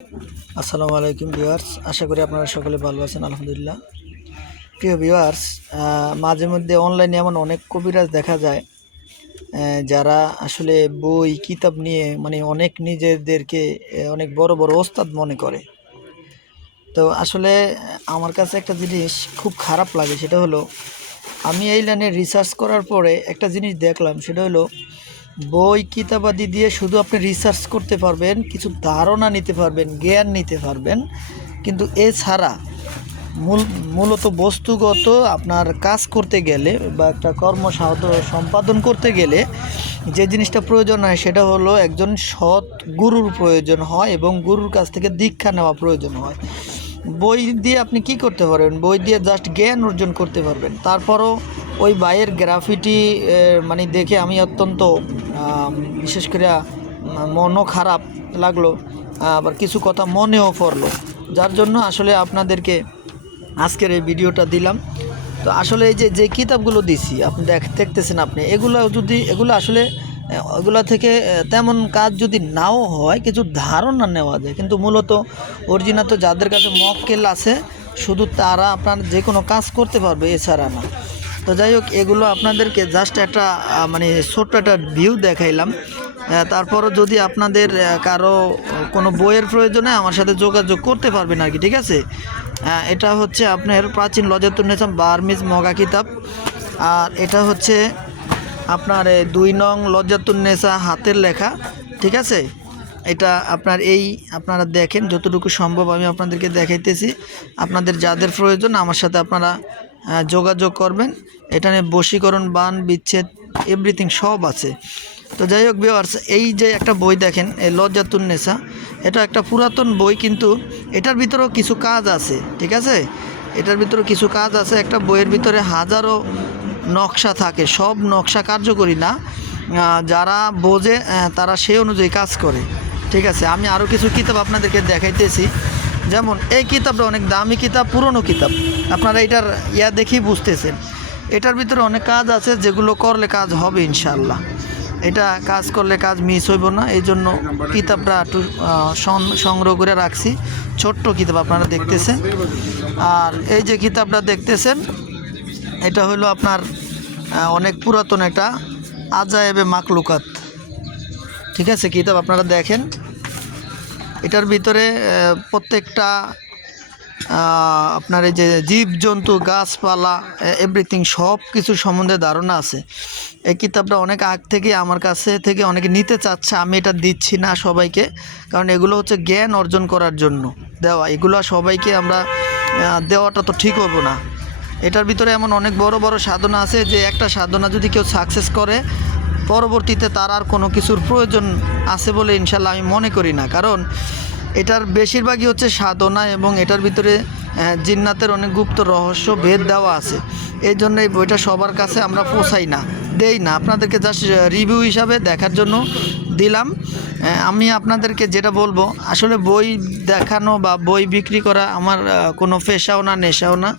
আসসালামু আলাইকুম ভিউয়ার্স, আশা করি আপনারা সকলে ভালো আছেন। আলহামদুলিল্লাহ। প্রিয় ভিউয়ার্স, মাঝে মধ্যে অনলাইনে এমন অনেক কবিরাজ দেখা যায় যারা আসলে বই কিতাব নিয়ে মানে অনেক নিজেদেরকে অনেক বড় বড় ওস্তাদ মনে করে। তো আসলে আমার কাছে একটা জিনিস খুব খারাপ লাগে, সেটা হলো আমি এই লাইনে রিসার্চ করার পরে একটা জিনিস দেখলাম, সেটা হলো বই কিতাবাদি দিয়ে শুধু আপনি রিসার্চ করতে পারবেন, কিছু ধারণা নিতে পারবেন, জ্ঞান নিতে পারবেন, কিন্তু এছাড়া মূলত বস্তুগত আপনার কাজ করতে গেলে বা একটা সম্পাদন করতে গেলে যে জিনিসটা প্রয়োজন হয় সেটা হলো একজন সৎ গুরুর প্রয়োজন হয় এবং গুরুর কাছ থেকে দীক্ষা নেওয়া প্রয়োজন হয়। বই দিয়ে আপনি কি করতে পারবেন? বই দিয়ে জাস্ট জ্ঞান অর্জন করতে পারবেন। তারপরও ওই বাইয়ের গ্রাফিটি মানে দেখে আমি অত্যন্ত বিশেষ করে মনও খারাপ লাগলো, আবার কিছু কথা মনেও পড়লো, যার জন্য আসলে আপনাদেরকে আজকের এই ভিডিওটা দিলাম। তো আসলে এই যে কিতাবগুলো দিছি আপনি দেখতেছেন, আপনি এগুলো আসলে ওগুলা থেকে তেমন কাজ যদি নাও হয়, কিছু ধারণা নেওয়া যায়, কিন্তু মূলত অরিজিনাল তো যাদের কাছে মক্কেল আছে শুধু তারা আপনার যে কোনো কাজ করতে পারবে, এছাড়া না। তো যাই হোক, এগুলো আপনাদেরকে জাস্ট একটা মানে ছোট্ট একটা ভিউ দেখাইলাম। তারপরও যদি আপনাদের কারো কোনো বইয়ের প্রয়োজনে আমার সাথে যোগাযোগ করতে পারবেন আর কি, ঠিক আছে। এটা হচ্ছে আপনার প্রাচীন লজাতুন্নেসা বার্মিজ মগা কিতাব, আর এটা হচ্ছে আপনার 2 নং লজ্জাতুন্নেসা হাতের লেখা, ঠিক আছে। এটা আপনারা দেখেন, যতটুকু সম্ভব আমি আপনাদেরকে দেখাইতেছি। আপনাদের যাদের প্রয়োজন আমার সাথে আপনারা যোগাযোগ করবেন। এটা নিয়ে বশীকরণ, বান, বিচ্ছেদ, এভরিথিং সব আছে। তো যাই হোক ভিউয়ার্স, এই যে একটা বই দেখেন, এই লজ্জাতুন্নেসা, এটা একটা পুরাতন বই, কিন্তু এটার ভিতরেও কিছু কাজ আছে, ঠিক আছে। এটার ভিতরে কিছু কাজ আছে। একটা বইয়ের ভিতরে হাজারো নকশা থাকে, সব নকশা কার্যকরী না। যারা বোঝে তারা সেই অনুযায়ী কাজ করে, ঠিক আছে। আমি আরও কিছু কিতাব আপনাদেরকে দেখাইতেছি। যেমন এই কিতাবটা অনেক দামি কিতাব, পুরনো কিতাব, আপনারা এটার দেখেই বুঝতেছেন। এটার ভিতরে অনেক কাজ আছে যেগুলো করলে কাজ হবে ইনশাআল্লাহ। এটা কাজ করলে কাজ মিস হইব না, এই জন্য কিতাবটা একটু সংগ্রহ করে রাখছি। ছোট্ট কিতাব আপনারা দেখতেছেন। আর এই যে কিতাবটা দেখতেছেন, এটা হলো আপনার অনেক পুরাতন একটা আজায়েবে মাকলুকাত, ঠিক আছে কিতাব। আপনারা দেখেন, এটার ভিতরে প্রত্যেকটা আপনার এই যে জীবজন্তু, গাছপালা, এভরিথিং সব কিছু সম্বন্ধে ধারণা আছে। এই কিতাবটা অনেক আগ থেকে আমার কাছে থেকে অনেকে নিতে চাচ্ছে, আমি এটা দিচ্ছি না সবাইকে, কারণ এগুলো হচ্ছে জ্ঞান অর্জন করার জন্য দেওয়া। এগুলো সবাইকে আমরা দেওয়াটা তো ঠিক হবো না। এটার ভিতরে এমন অনেক বড় বড় সাধনা আছে যে একটা সাধনা যদি কেউ সাকসেস করে, পরবর্তীতে তার আর কোনো কিছুর প্রয়োজন আছে বলে ইনশাল্লাহ আমি মনে করি না। কারণ এটার বেশিরভাগই হচ্ছে সাধনা, এবং এটার ভিতরে জিন্নাতের অনেক গুপ্ত রহস্য ভেদ দেওয়া আছে। এই জন্য এই বইটা সবার কাছে আমরা পৌঁছাই না, দেই না। আপনাদেরকে জাস্ট রিভিউ হিসাবে দেখার জন্য দিলাম। আমি আপনাদেরকে যেটা বলবো, আসলে বই দেখানো বা বই বিক্রি করা আমার কোনো পেশাও না, নেশাও না।